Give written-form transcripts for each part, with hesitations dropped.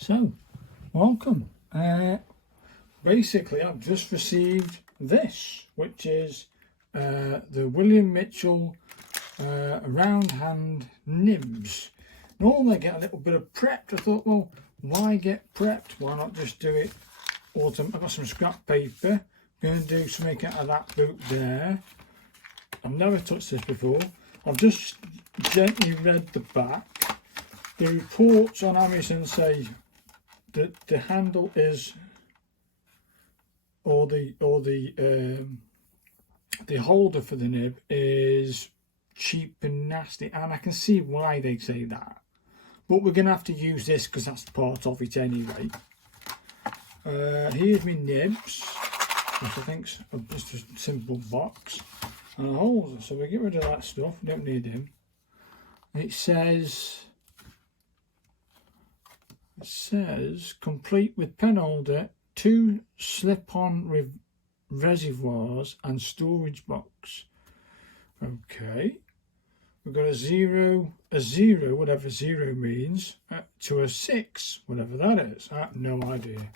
So, welcome. Basically, I've just received this, which is the William Mitchell round hand nibs. Normally I get a little bit of prepped. I thought, well, why get prepped? Why not just do it autumn? I've got some scrap paper. I'm going to do something out of that boot there. I've never touched this before. I've just gently read the back. The reports on Amazon say that the handle is, or the holder for the nib is cheap and nasty, and I can see why they say that. But we're gonna have to use this because that's part of it anyway. Here's my nibs, which I think's just a simple box and a holder. So we get rid of that stuff. We don't need him. It says complete with pen holder, 2 slip-on reservoirs and storage box. Okay, we've got a zero, whatever zero means, to a 6, whatever that is. I have no idea.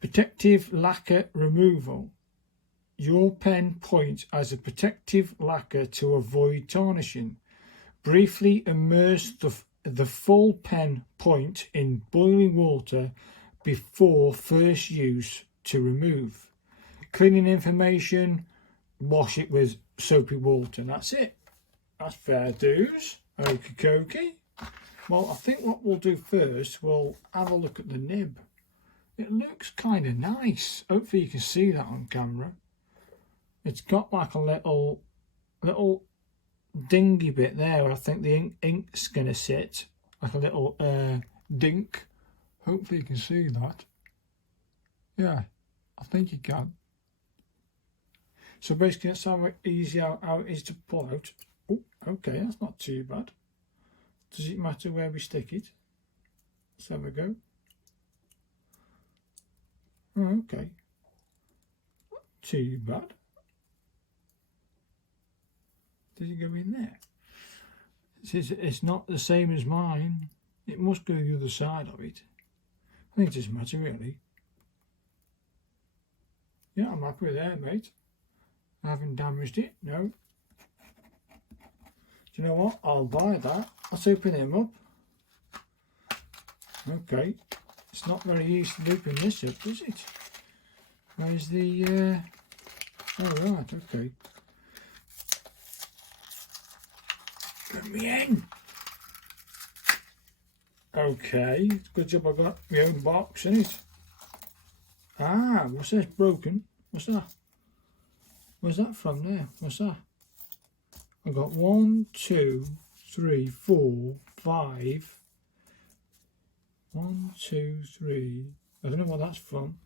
Protective lacquer removal. Your pen point as a protective lacquer to avoid tarnishing. Briefly immerse the full pen point in boiling water before first use to remove. Cleaning information, wash it with soapy water, and that's it. That's fair dues. Okie dokie. Well, I think what we'll do first, we'll have a look at the nib. It looks kind of nice. Hopefully you can see that on camera. It's got like a little dingy bit there. I think the ink's gonna sit like a little dink. Hopefully you can see that. Yeah, I think you can. So basically that's how easy how it is to pull out. Oh, okay, that's not too bad. Does it matter where we stick it? Let's have a go. Oh, okay. Not too bad. Does it go in there? It's not the same as mine. It must go the other side of it. I think it doesn't matter really. Yeah, I'm happy with that, mate. I haven't damaged it, no. Do you know what? I'll buy that. Let's open him up. Okay. It's not very easy to open this up, is it? Where's the... Oh, right, okay. Let me in. Okay, good job I got my own box in it. Ah, what's this broken? What's that? Where's that from there? What's that? I got 1, 2, 3, 4, 5. 1, 2, 3. I don't know what that's from.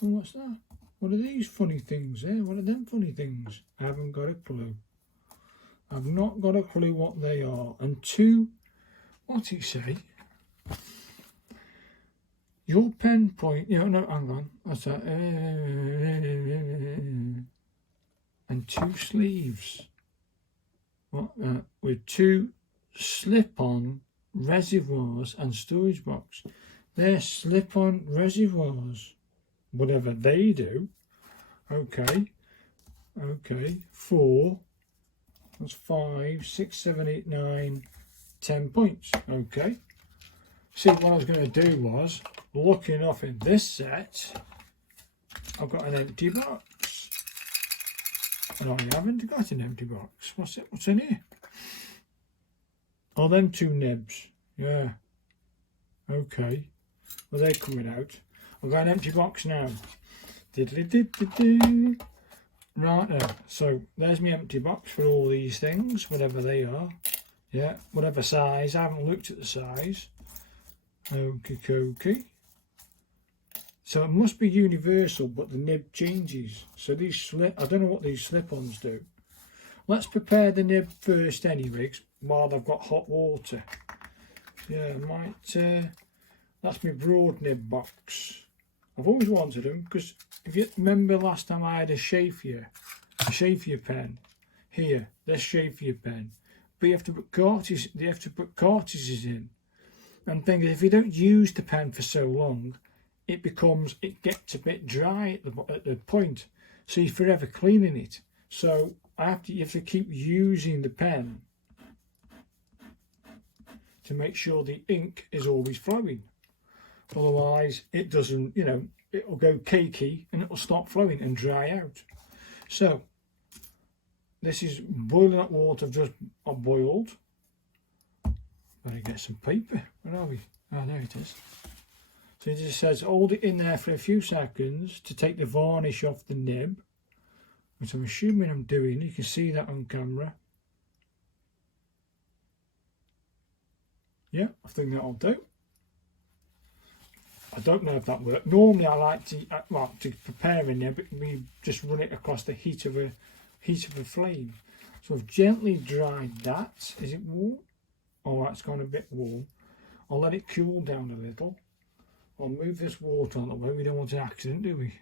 Oh, what's that? What are these funny things there? What are them funny things? I haven't got a clue. I've not got a clue what they are. And 2, what's it say? Your pen point, no, hang on. What's that? And 2 sleeves. What? With 2 slip-on reservoirs and storage box. They're slip-on reservoirs. Whatever they do. Okay. Okay. 4. That's 5, 6, 7, 8, 9, 10 points. Okay. See, what I was going to do was, lucky enough in this set, I've got an empty box. And I haven't got an empty box. What's it? What's in here? Oh, them 2 nibs. Yeah. Okay. Well, they're coming out. I've got an empty box now. Diddly-did-did-doo. Right then, so there's my empty box for all these things, whatever they are. Yeah, whatever size. I haven't looked at the size. Okie dokie. So it must be universal, but the nib changes. So these I don't know what these slip-ons do. Let's prepare the nib first anyway, while I've got hot water. Yeah, that's my broad nib box. I've always wanted them because if you remember last time I had a Schaefer pen here, this Schaefer pen, but you have to put cartridges in. And thing is, if you don't use the pen for so long, it gets a bit dry at the point, so you're forever cleaning it. So you have to keep using the pen to make sure the ink is always flowing. Otherwise, it doesn't, it'll go cakey and it'll stop flowing and dry out. So this is boiling hot water. I've just boiled. Better get some paper. Where are we? Oh, there it is. So it just says hold it in there for a few seconds to take the varnish off the nib, which I'm assuming I'm doing. You can see that on camera. Yeah, I think that'll do. I don't know if that worked. Normally I like to, to prepare a nib, we just run it across the heat of a flame. So I've gently dried that. Is it warm? Oh, it's gone a bit warm. I'll let it cool down a little. I'll move this water on the way. We don't want an accident, do we?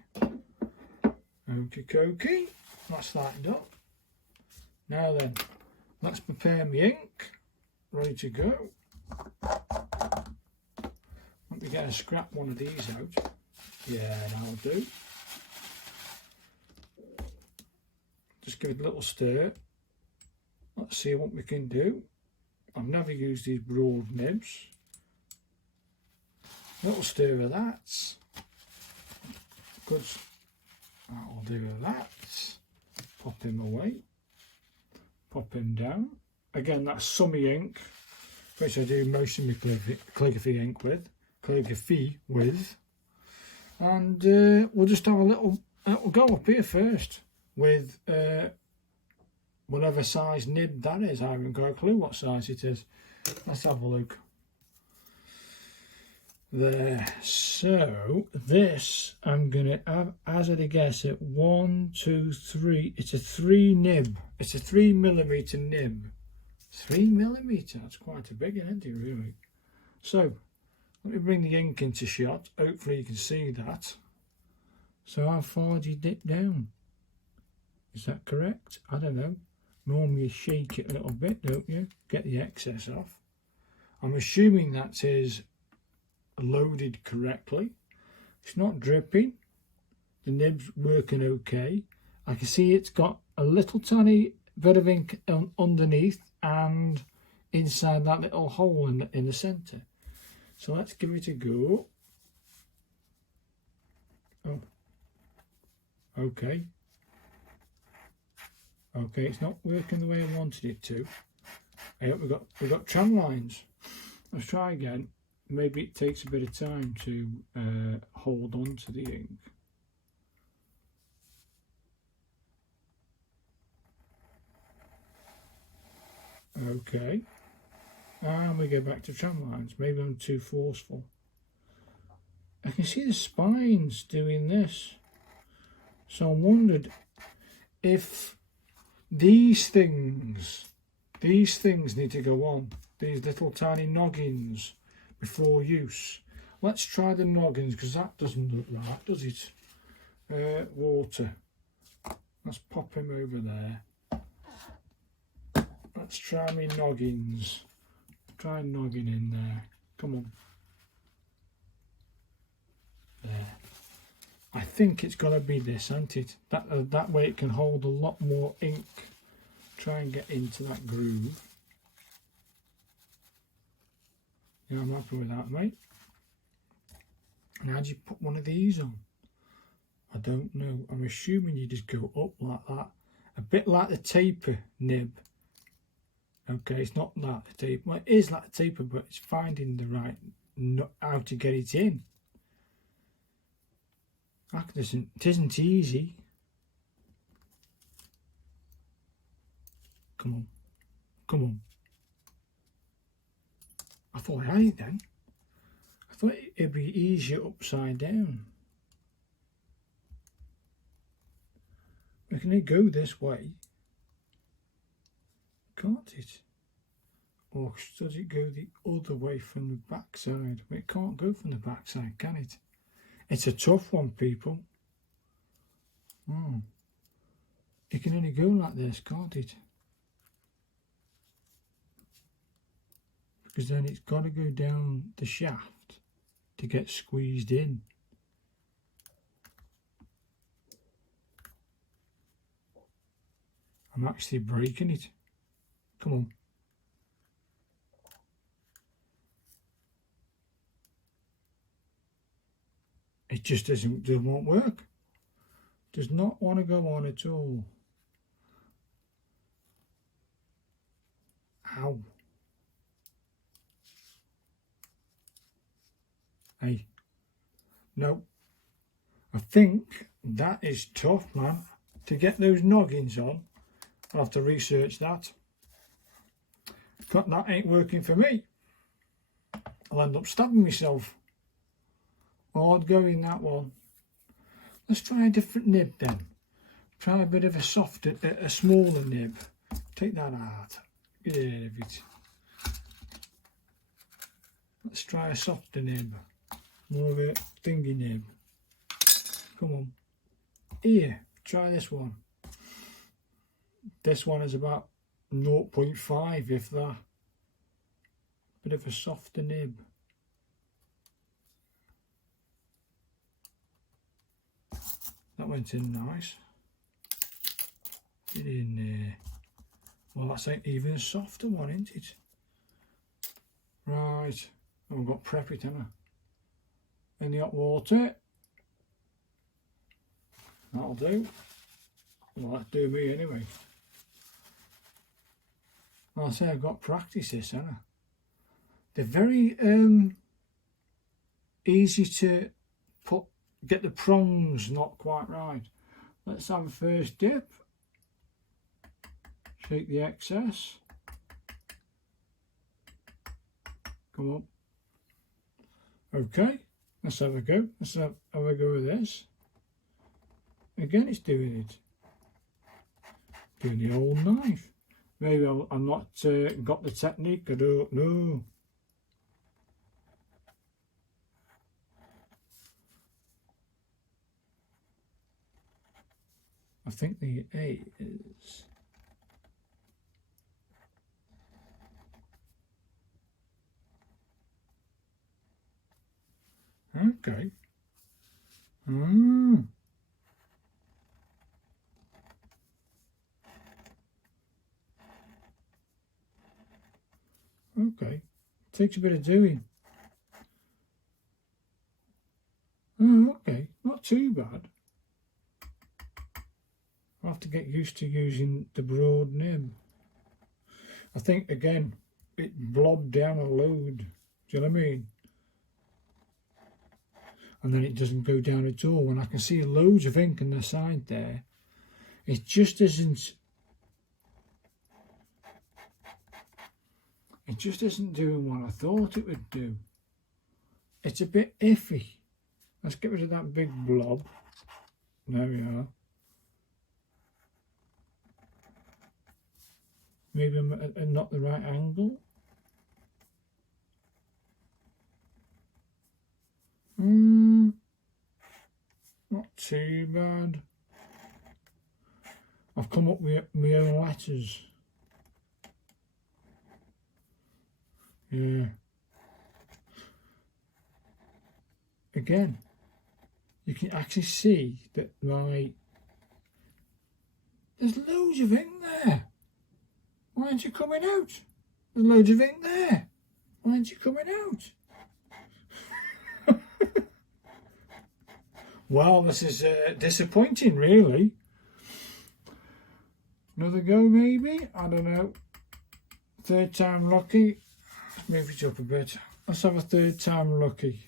Okie dokie. That's that done. Now then, let's prepare my ink. Ready to go. Let me get a scrap one of these out. Yeah, that'll do. Just give it a little stir. Let's see what we can do. I've never used these broad nibs. Little stir of that. Good. That'll do with that. Pop him away. Pop him down. Again, that's summy ink, which I do most of my calligraphy ink with. And we'll just have a little go up here first with whatever size nib that is. I haven't got a clue what size it is. Let's have a look. There. So this I'm gonna have, as I'd guess it, 1, 2, 3. It's a 3 nib. It's a 3mm nib. 3mm. That's quite a big one, isn't it, really? So let me bring the ink into shot. Hopefully you can see that. So how far do you dip down? Is that correct? I don't know. Normally you shake it a little bit, don't you? Get the excess off. I'm assuming that is loaded correctly. It's not dripping. The nib's working okay. I can see it's got a little tiny bit of ink underneath and inside that little hole in the centre. So let's give it a go. Oh, okay. Okay, it's not working the way I wanted it to. I hope we've got tram lines. Let's try again. Maybe it takes a bit of time to hold on to the ink. Okay, and we go back to tram lines. Maybe I'm too forceful. I can see the spines doing this. So I wondered if these things need to go on. These little tiny noggins before use. Let's try the noggins because that doesn't look right, does it? Water. Let's pop him over there. Let's try my noggins. Try noggin in there. Come on. There. I think it's got to be this, hasn't it? That way it can hold a lot more ink. Try and get into that groove. Yeah, I'm happy with that, mate. And how do you put one of these on? I don't know. I'm assuming you just go up like that. A bit like the taper nib. Okay, it's not like the taper. Well, it is like the taper, but it's finding the right how to get it in. It isn't easy. Come on. Come on. I thought I had it then. I thought it'd be easier upside down. But can it go this way? Can't it? Or does it go the other way from the back side? Well, it can't go from the back side, can it? It's a tough one, people. It can only go like this, can't it? because then it's got to go down the shaft to get squeezed in. I'm actually breaking it. Come on. It just doesn't work. Does not want to go on at all. Ow. Hey. No. I think that is tough, man. To get those noggins on, I'll have to research that. But that ain't working for me. I'll end up stabbing myself. Hard going, that one. Let's try a different nib then. Try a bit of a softer, a smaller nib. Take that out. Get rid of it. Let's try a softer nib. More of a thingy nib. Come on. Here, try this one. This one is about 0.5, if that. Bit of a softer nib. That went in nice. Get in there. Well, that's an even softer one, isn't it? Right. Oh, I've got prep it, haven't I? In the hot water. That'll do. Well, that'll do me anyway. Well, I say I've got practice this, haven't I? They're very easy to get the prongs not quite right. Let's have a first dip. Shake the excess. Come on. Okay, let's have a go. Let's have a go with this. Again, it's doing it. Doing the old knife. Maybe I'm not got the technique, I don't know. I think the A is... Okay. Okay. Takes a bit of doing. Oh, okay. Not too bad. I'll have to get used to using the broad nib. I think, again, it blobbed down a load. Do you know what I mean? And then it doesn't go down at all. When I can see loads of ink on the side there, it just isn't... It just isn't doing what I thought it would do. It's a bit iffy. Let's get rid of that big blob. There we are. Maybe I'm at not the right angle. Not too bad. I've come up with my own letters. Yeah. Again, you can actually see that there's loads of ink there. Why aren't you coming out? There's loads of ink there. Why aren't you coming out? Well, this is disappointing, really. Another go, maybe? I don't know. Third time lucky. Move it up a bit. Let's have a third time lucky.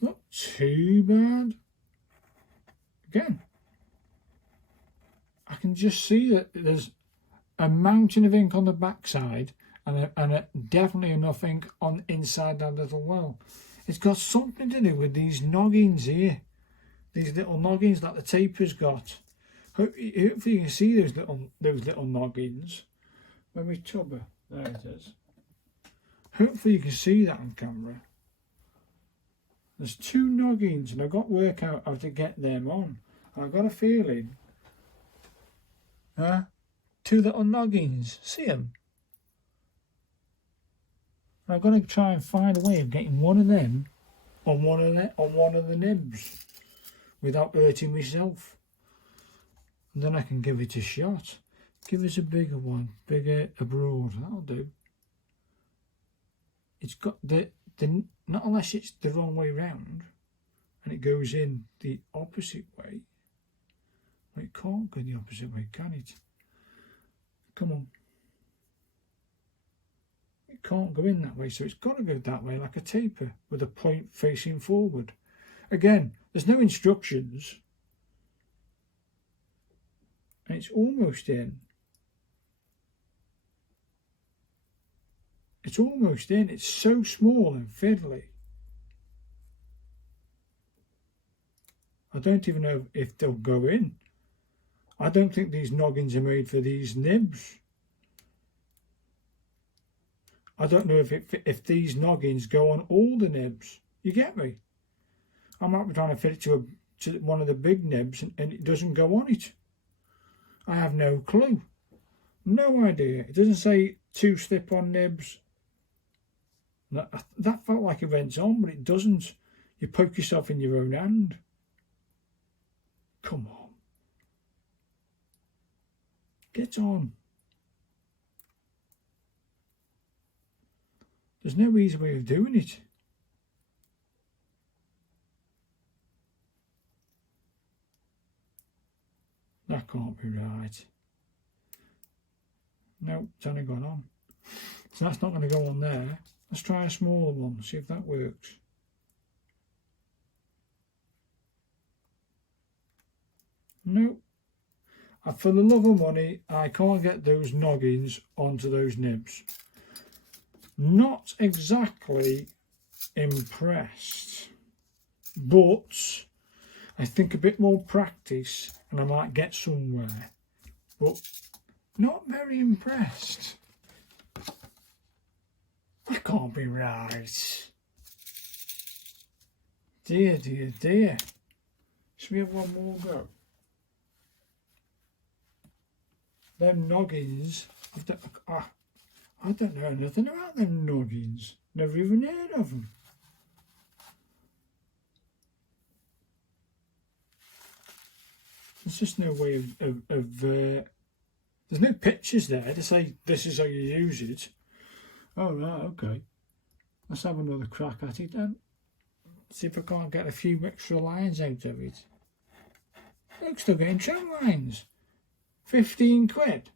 Not too bad. Again, I can just see that there's a mountain of ink on the backside and definitely enough ink on inside that little well. It's got something to do with these noggins here. These little noggins that the taper's got. Hopefully you can see those little noggins. When we tubber, there it is. Hopefully you can see that on camera. There's 2 noggins and I've got to work out how to get them on. And I've got a feeling, 2 little noggins, see them? I've got to try and find a way of getting one of them on one of the nibs without hurting myself. And then I can give it a shot. Give us a bigger one, bigger abroad, that'll do. It's got the not unless it's the wrong way round and it goes in the opposite way. Well, it can't go the opposite way, can it? Come on. It can't go in that way, so it's got to go that way like a taper with a point facing forward. Again, there's no instructions. And it's almost in. It's almost in. It's so small and fiddly. I don't even know if they'll go in. I don't think these noggins are made for these nibs. I don't know if these noggins go on all the nibs. You get me? I might be trying to fit it to one of the big nibs and it doesn't go on it. I have no clue. No idea. It doesn't say 2 slip-on nibs. That felt like it went on, but it doesn't. You poke yourself in your own hand. Come on. Get on. There's no easy way of doing it. That can't be right. No, it's only gone on. So that's not going to go on there. Let's try a smaller one, see if that works. No. For the love of money, I can't get those noggins onto those nibs. Not exactly impressed, but I think a bit more practice and I might get somewhere, but not very impressed. That can't be right. Dear, dear, dear. Should we have one more go? Them noggins, I don't know nothing about them noggins. Never even heard of them. There's just no way of there's no pictures there to say this is how you use it. Oh right, okay. Let's have another crack at it then. See if I can't get a few extra lines out of it. Look, still getting trim lines. 15 quid.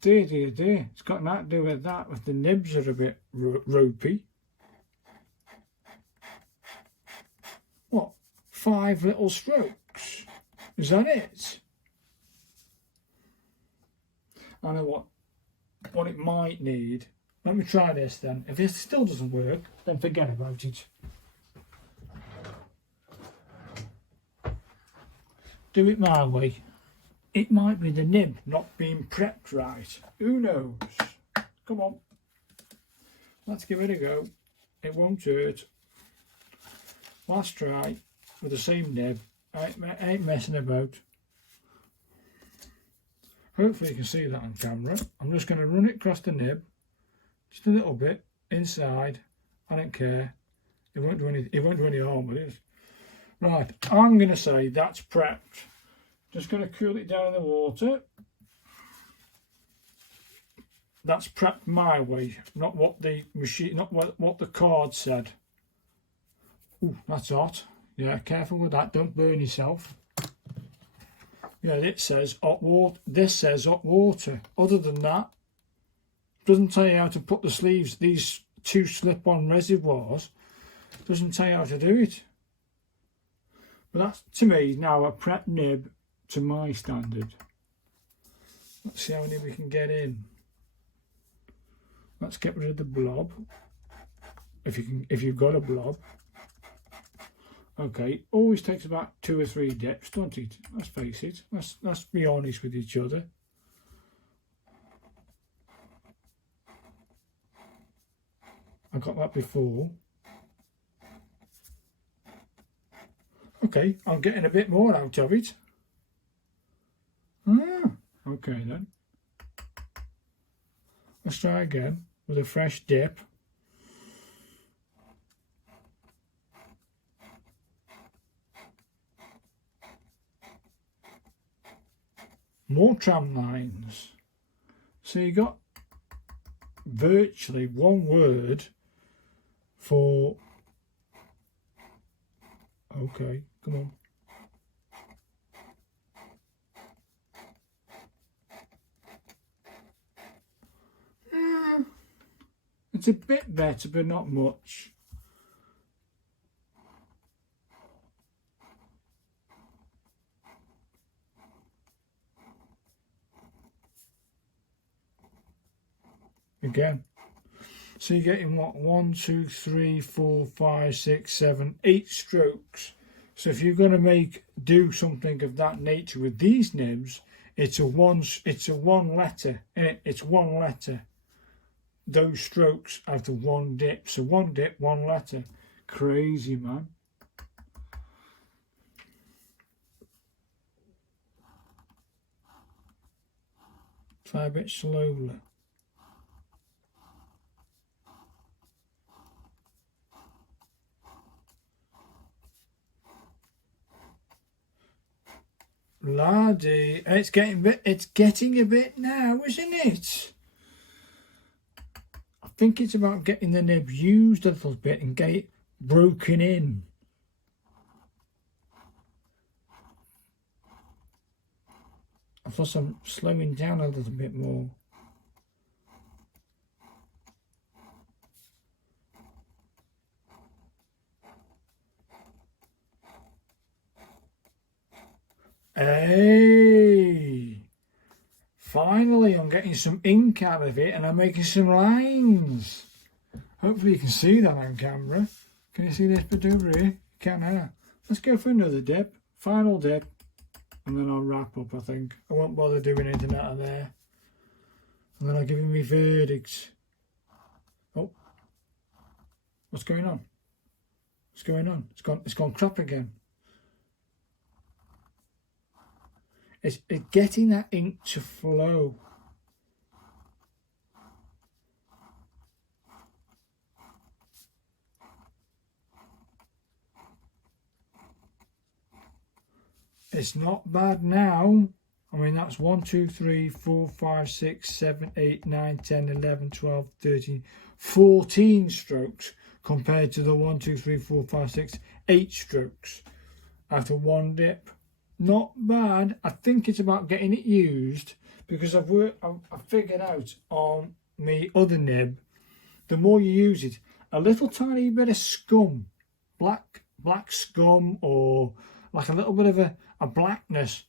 Dear, dear, dear. It's got nothing to do with that, with the nibs are a bit ropey. What? 5 little strokes? Is that it? I know what it might need. Let me try this then. If it still doesn't work, then forget about it. Do it my way. It might be the nib not being prepped right. Who knows? Come on. Let's give it a go. It won't hurt. Last try with the same nib. I ain't messing about. Hopefully you can see that on camera. I'm just going to run it across the nib. Just a little bit inside. I don't care. It won't do any harm with it. Right, I'm going to say that's prepped. Just going to cool it down in the water. That's prepped my way, not what the machine, not what the card said. Ooh, that's hot. Yeah, careful with that. Don't burn yourself. Yeah, it says hot water. This says hot water. Other than that, doesn't tell you how to put the sleeves. These 2 slip-on reservoirs doesn't tell you how to do it. But that's to me now a prep nib to my standard. Let's see how many we can get in. Let's get rid of the blob. If you've got a blob. Okay, always takes about 2 or 3 dips, don't it? Let's face it. Let's be honest with each other. I got that before. Okay, I'm getting a bit more out of it. Ah, okay then. Let's try again with a fresh dip. More tram lines. So you got virtually one word for... Okay, come on. It's a bit better, but not much. Again. So you're getting what? 1, 2, 3, 4, 5, 6, 7, 8 strokes. So if you're going to do something of that nature with these nibs, it's a one letter, innit? It's one letter. Those strokes after one dip. So one dip, one letter. Crazy, man. Try a bit slowly. Laddie, it's getting a bit now, isn't it? I think it's about getting the nib used a little bit and get it broken in. Plus I'm slowing down a little bit more. Hey! Finally, I'm getting some ink out of it and I'm making some lines. Hopefully you can see that on camera. Can you see this bit over here? You can, huh? Let's go for another dip. Final dip. And then I'll wrap up, I think. I won't bother doing anything out of there. And then I'll give you my verdict. Oh. What's going on? What's going on? It's gone crap again. It's getting that ink to flow. It's not bad now. I mean, that's 1, 2, 3, 4, 5, 6, 7, 8, 9, 10, 11, 12, 13, 14 strokes compared to the 1, 2, 3, 4, 5, 6, 8 strokes after one dip. Not bad. I think it's about getting it used because I've figured out on my other nib, the more you use it, a little tiny bit of scum, black scum, or like a little bit of a blackness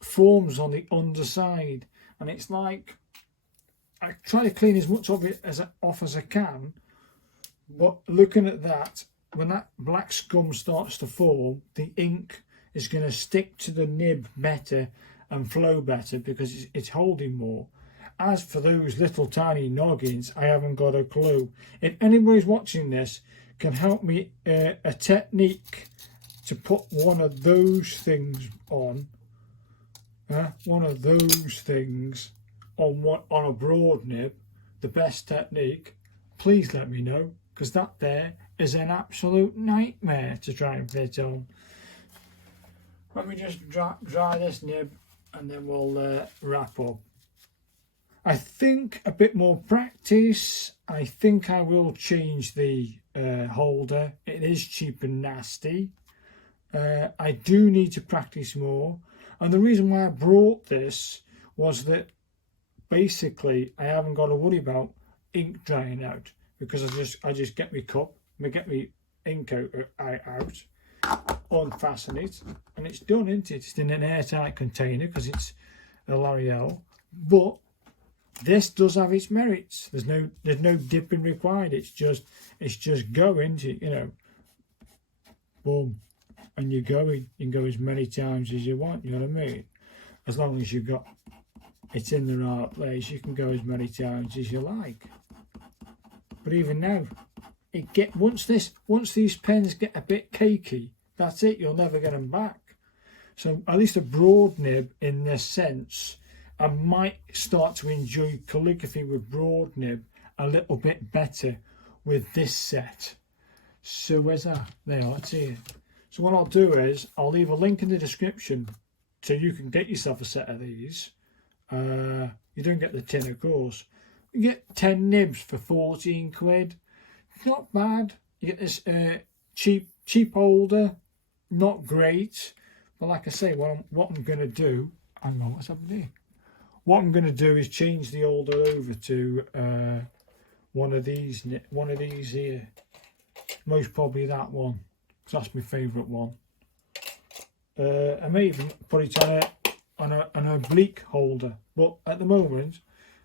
forms on the underside, and it's like I try to clean as much of it off as I can, but looking at that, when that black scum starts to form, the ink is going to stick to the nib better and flow better because it's holding more. As for those little tiny noggins, I haven't got a clue. If anybody's watching this can help me a technique to put one of those things on, one of those things on a broad nib, the best technique, please let me know, because that there is an absolute nightmare to try and fit on. Let me just dry this nib and then we'll wrap up. I think a bit more practice. I think I will change the holder. It is cheap and nasty. I do need to practice more. And the reason why I brought this was that basically I haven't got to worry about ink drying out, because I just get my cup, get my ink out, unfasten it, and it's done, isn't it? It's in an airtight container because it's a L'Oreal. But this does have its merits. There's no dipping required. It's just going to, you know, boom, and you're going. You can go as many times as you want. You know what I mean? As long as you've got it in the right place, you can go as many times as you like. But even now, once these pens get a bit cakey, that's it, you'll never get them back. So at least a broad nib in this sense, I might start to enjoy calligraphy with broad nib a little bit better with this set. So where's that? There, let's see it. So what I'll do is I'll leave a link in the description so you can get yourself a set of these. You don't get the tin, of course. You get 10 nibs for 14 quid. Not bad. You get this cheap holder. Not great. But like I say, what I'm going to do... Hang on, what's happening here? What I'm going to do is change the holder over to one of these here. Most probably that one, because that's my favourite one. I may even put it on an oblique holder, but at the moment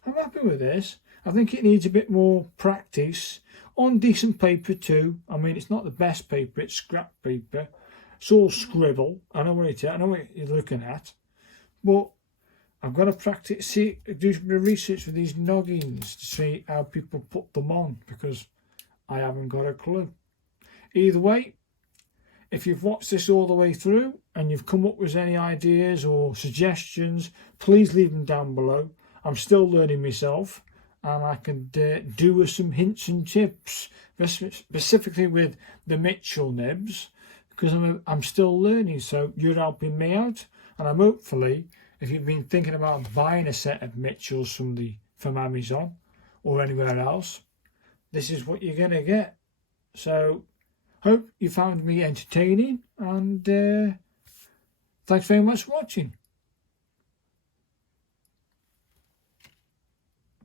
I'm happy with this. I think it needs a bit more practice on decent paper too. I mean, it's not the best paper, it's scrap paper. It's all scribble. I know what you're looking at, but I've got to practice, do some research with these noggins to see how people put them on, because I haven't got a clue. Either way, if you've watched this all the way through and you've come up with any ideas or suggestions, please leave them down below. I'm still learning myself, and I can do with some hints and tips, specifically with the Mitchell nibs, because I'm still learning. So you're helping me out, and I'm hopefully, if you've been thinking about buying a set of Mitchells from Amazon or anywhere else, this is what you're gonna get. So hope you found me entertaining, and thanks very much for watching.